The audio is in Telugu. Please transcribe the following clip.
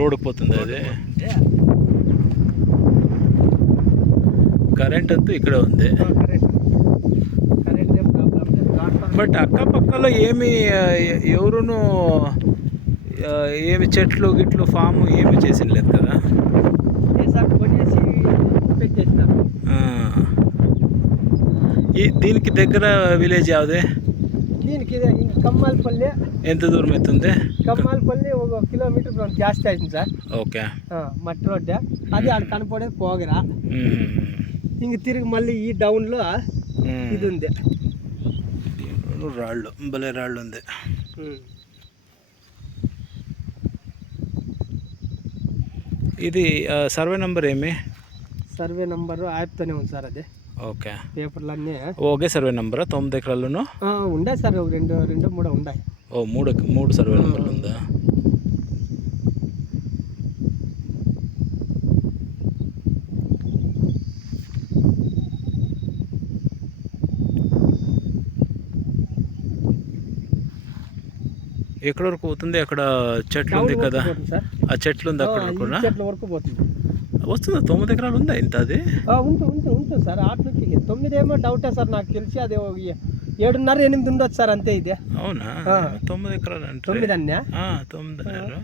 రోడ్డుకు పోతుంది అది. కరెంట్ అంతా ఇక్కడే ఉంది. బట్ అక్కపక్కలో ఏమి ఎవరును ఏమి చెట్లు గిట్లు ఫాము ఏమి చేసిన లేదు కదా. దీనికి దగ్గర విలేజ్ యావదే? దీనికి కమ్మాలపల్లి. ఎంత దూరం అవుతుంది? కమ్మాలపల్లి 1 కిలోమీటర్ జాస్తి అవుతుంది సార్. ఓకే. మట్టి రోడ్డే అది ఆడ కనపడేది పోగరా. ఇంక తిరిగి మళ్ళీ ఈ డౌన్లో ఇది ఉంది, రాళ్ళు, భలే రాళ్ళు ఉంది. ఇది సర్వే నెంబర్ ఏమి? సర్వే నెంబరు యాప్తోనే ఉంది సార్. అది ఓకే. పేపర్లు అన్నీ ఓకే. సర్వే నెంబరా 9 ఎకరాలను? ఉన్నాయి సార్, 2 ఉన్నాయి. ఓ 3 సర్వే నెంబర్లు ఉందా? ఎక్కడ వరకు పోతుంది? అక్కడ చెట్లు ఉంది కదా, ఆ చెట్లు ఉంది అక్కడ కూడా. చెట్ల వరకు పోతుంది. వస్తుందా? 9 ఎకరాలు ఉందా ఇంత? అది ఉంటుంది సార్. 8 నుంచి 9 ఏమో డౌటే సార్, నాకు తెలిసి అది 7.5, 8 ఉండొచ్చు సార్, అంతే. ఇదే అవునా? 9 ఎకరాలు అంటే 9 అన్నా? 9.